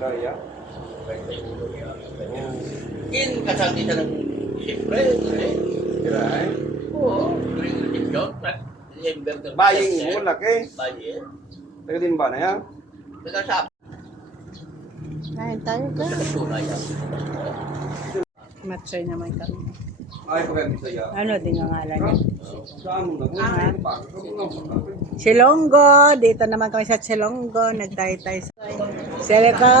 Raya. In kasal kita ng siyempre, Kira eh. oo, during election, December Baying mo, laki. Baying. Taga din ba na yan? Nagkasap, Kain tayo ka. nagkasunay yan. Matsoy naman kami. Ay, pagkakit sa'yo. Ano din ang ngalan niya? Saan mo na? Silonggo. Dito naman kami sa Silonggo. Nagtay-tay sa Seleka.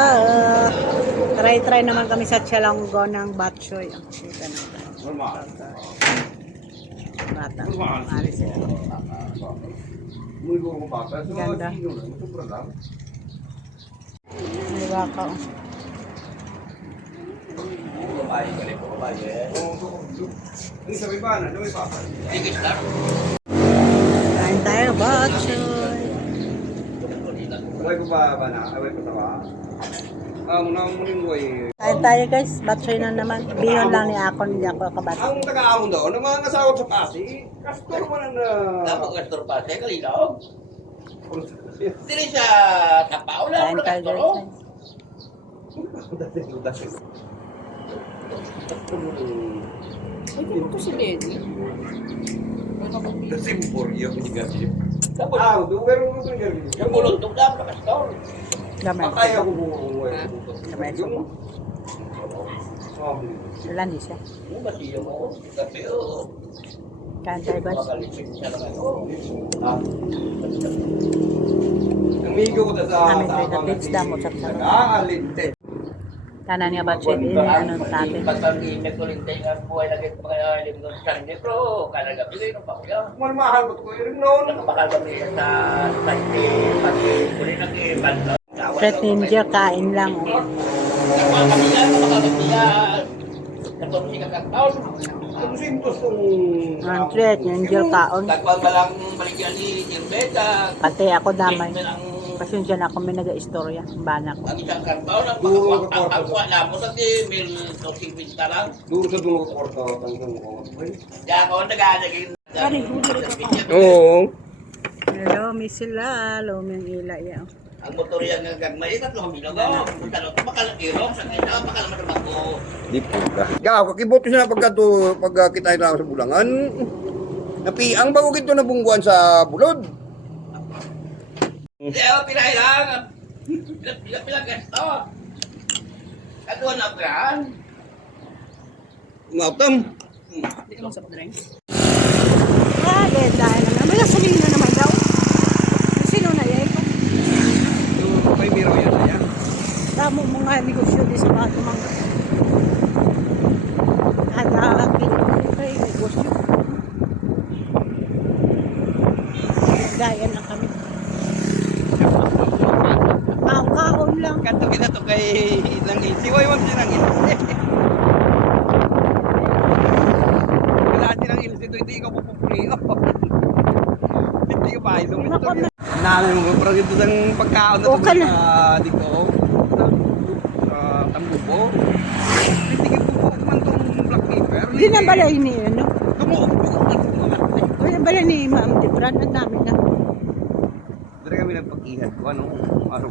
Try naman kami sa Silonggo ng Batchoy. Dito na. Normal. Bata. Mali sila. Muy ko bata. Ganda. Sobra lang. May waka. Baying ka rin po, baying. Ang sabi ba na? Ano may papa? Tigis lang. Kain tayo, Batchoy. Away ko ba na? Away ko ba? Muna muling ko eh. Kain tayo guys. Batchoy na naman. Bihon lang ni Akon. Hindi ako kabata. Ang taga-amon doon, ang mga kasawat sa kasi, kastor mo na Tapos gastor pa siya, kalinaw. Dili siya tapaw Kain lang, wala tayo gastor. guys. Ay, kung ito si Lenny. Simpor yung kasi. Tapos, Pero kung ganyan. yung bulundog lang, wala gastor. Gamay. Patay ako bumuhay. Gamay ko. Wala hindi siya. Yung basiyo mo, kasi o, Kain tayo guys. makalisip siya lang ako. Amigo ko sa Kami tayo na beach damo sa sarap. Alinte. Tanan niya Batchoy. Ini ano sa atin. Pagpag-iinag ko rin tayo ng buhay na ganito mga alim ng Sunday, pero kalaga pilay ng pakuya. Mahal ko ko yun noon. Nakabakal kami sa Sunday, pag-uli ng iban. Fred Ninja, kain lang. Oh. Nakabakal kami yan, nakabakal kami yan. Natulog siya kakataon. Ang sintos tong... Fred Ninja, kaon. Nagpag malang baligyan ni Nirbeda. Pati ako damay. Pasensya na ako may nag-istorya. Bana ko. Ang isang karbaw lang, ang wala mo sa mil 250 lang. Duro sa dulo ko kwarta. Kaya ako nag-aagin. Oo. Hello, miss sila. Luming ila yan. Ang motor yan ng gagmay, tatlong bilago. Kung talong, makalagirong, sa kita, makalaman ako. Di po ka. Gaw, kakibot ko siya pagkakita na sa bulangan. Napiang bago kito na bungguan sa bulod. Hindi ako pinailangan. Pilang gasto. Kaduan na brand. Matam. Hindi ka masarap drink. Ah, dahil naman. May gasolina naman daw. Sino na yan? May biro yan siya. Tamo mga negosyo di sa bato mga. Kada kay negosyo. Gaya na kami. Kaon lang. Kanto kita to kay ilang isi. Way wag silang isi. Wala silang isi. Ito ikaw pupupri. Hindi ka pa ito. Namin mo pero dito ng pagkaon na Okay na. dito sa Tambubo. Hindi ka po man tong black paper. Hindi na balay ni ano. Tumuog. Wala balay ni Ma'am Debran ang namin na. Dari kami nagpag-ihat ko ano araw.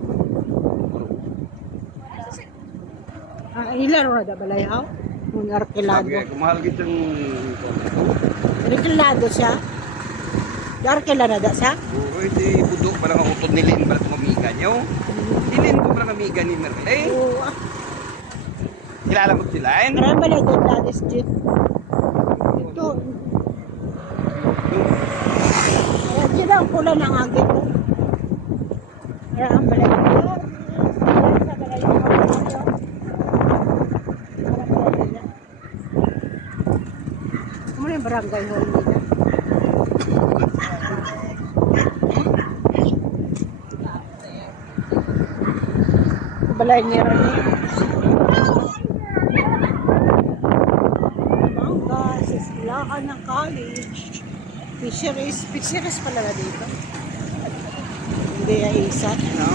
Ilan ro da balay haw. Mun arkilado. Sabi kumahal kitang Arkilado siya. Arkilado na da siya. Oo, hindi budok parang ang utod nilin para tumamiga niyo. Nilin ko parang amiga ni Merle. Oo. Kilala mo sila eh? Karang balay ko dati street. Ito. Ayan sila ang pula ng agit ko. Karang balay ko. Ayan sa balay ko. Ano yung barangay hall nila? Balay niya rin eh. Bangga, Sislakan ng college. Fisheries pala na dito. Hindi ay isa. No?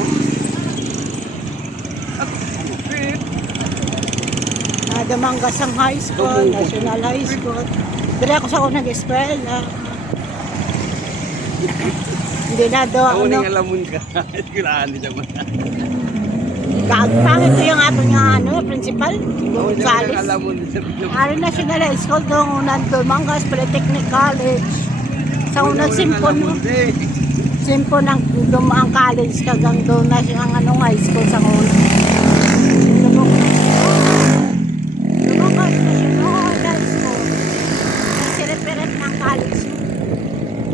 Damangas ang high school, National High School. Dili ako sa unang eskwela. Hindi na do Ako ano. ning alamon ka. Kailangan din naman. Pangit ato nga ano, principal, doon sa Alis. Alam mo sa video. Ari National High School, doon unang Mangas, Polytechnic College. Sa unang Simpon, no? Simpon ng Dumaang College, kagang doon na siyang anong high school sa unang. Dumaang National High School. Nagsireferent ng college.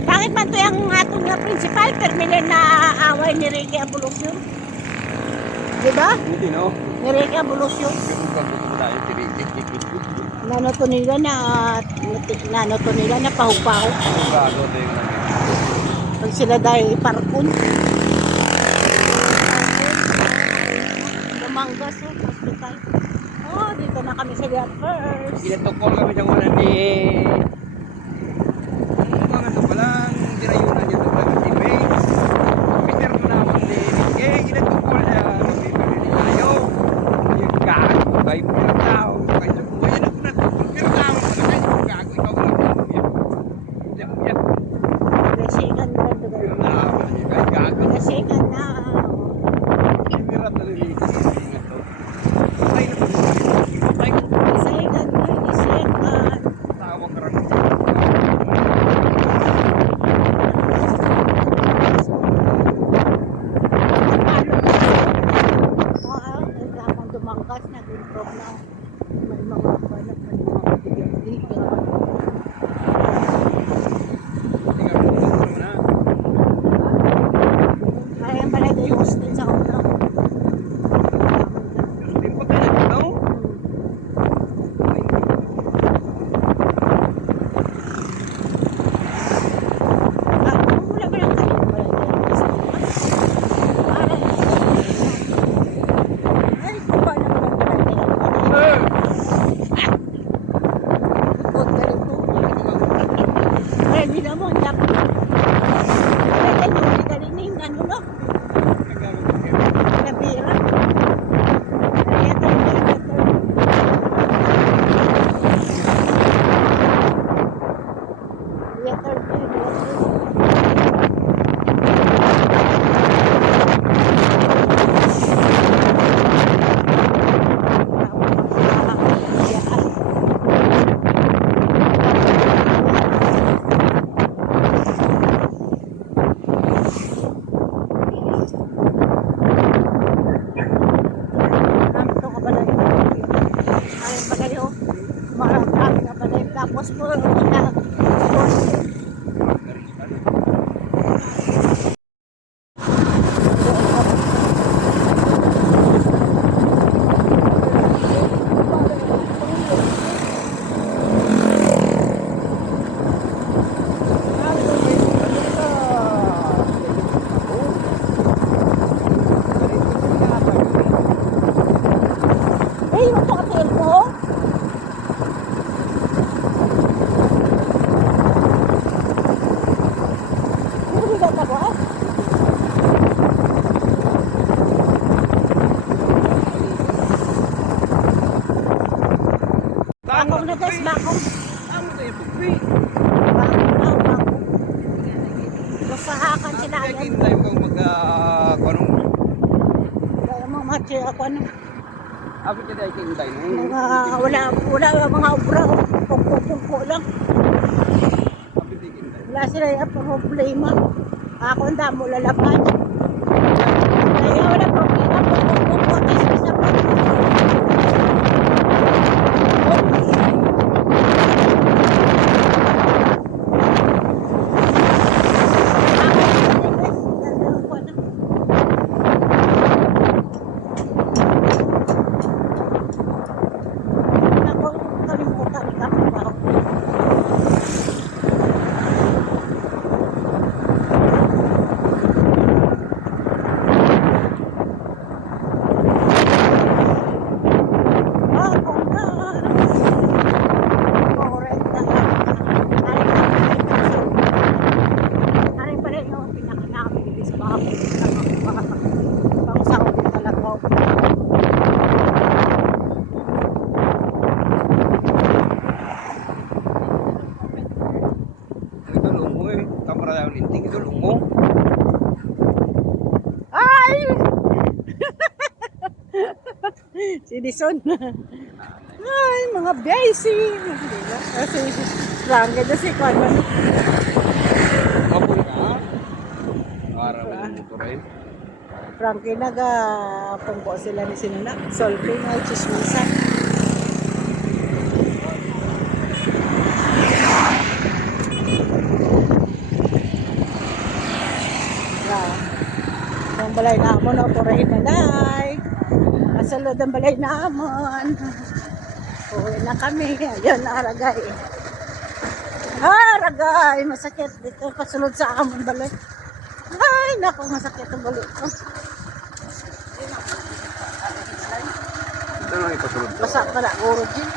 Bakit man ito yung atong nga principal, permanent na away ni Ricky Abulusyon? Diba? Hindi, no? Ni Ricky Abulusyon. Nanoto nila na pahupahop. Bago ito yung Pag sila dahil iparkon. Lumanggas, hospital. Oh, dito na kami sa Liat First. Inatukol kami sa una ni... Mga ito palang dirayunan niya sa mga teammates. Peter mo naman ni Miguel. Inatukol niya kami ni tayo. Yung gago. Kayo po ng tao. Kayo sa buhay. Yan ako natukol. Pero tao mo na kayo. Gago. Ikaw na po. Yan. Resikan na rin doon. Yung naaman niya. Kayo gago. Resikan na. Ibirat na rin yung ingat to. Patay na po. Patay ko. Resikan na. Resikan. Tawag ka rin. Dumangkas, nag-improve na. May mga banat, may mga bigyan-bigyan. Kaya pala yung hostel sa una. Wala ba lang kayo pala yung hostel? Ay, kung paano mo lang pala yung Huwag galing po. Ready na mo, yap. Ready, galing na yung ano no? Nabira. Tapos po, yung ito kapil mo. Hindi ka ba? Bakong na guys, bakong. Tama kayo po, pre. Bakong na, bakong. Basahakan sila Kaya yan. tayo kang mag-kwanong. Kaya mga matche ako ano. Abot ka tayo kayo tayo. Wala mga obra. Pungko lang. Abot kayo tayo. Wala sila yung problema. Ako ang damo lalapan. Kaya wala problema. Pungko. Isa pa. Si Dison. Ay, mga biyaysi. Diba? Kasi Frankie na si Kwan man. Hapon ka. Para mo ng motorin. Frankie nag-pungko sila ni Sinuna. Solving ay chismisan. Ang balay namon, operahin na day. Nasa loob ang balay namon. Uwi na kami. Ayun, aragay. Aragay, masakit dito. Kasulod sa amon balay. Ay, naku, masakit ang balay ko. Ano ang ipasunod ko? Basa pala, guro dyan.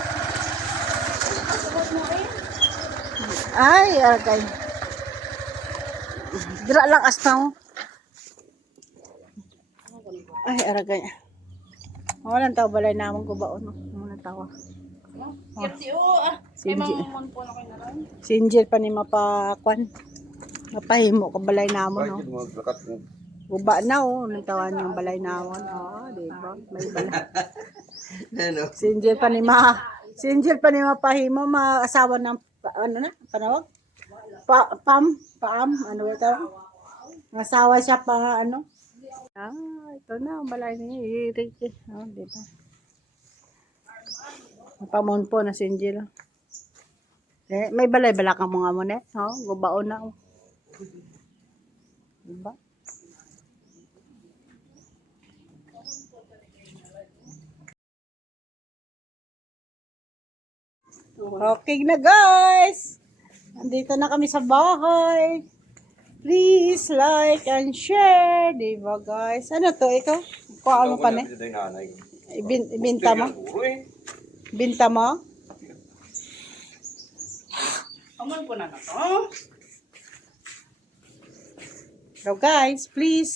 Ay, aragay. Dira lang astaw. Ay, aragay. Walang tao balay namon ko baon. Walang tao. Sinjil pa ni mapakwan. Mapahimo ka balay namon. Bakit mo lakat mo? Guba na nang tawan yung balay namon. Diba? May balay. Ano? Sinjil pa ni mapahimo maasawa ng ano na panawag? Paam, ano ito? Asawa siya pa ano? Ito na ang balay ni Ricky. Diba? Pamon po na sinjil. May balay-bala kang mga mo ne. Gubaon na. Diba? Okay na guys. Nandito na kami sa bahay. Please like and share. Diba guys? Ano to? Ito? Kung ano pa ne? Ibinta mo? Binta mo? Aman po na to. So guys, please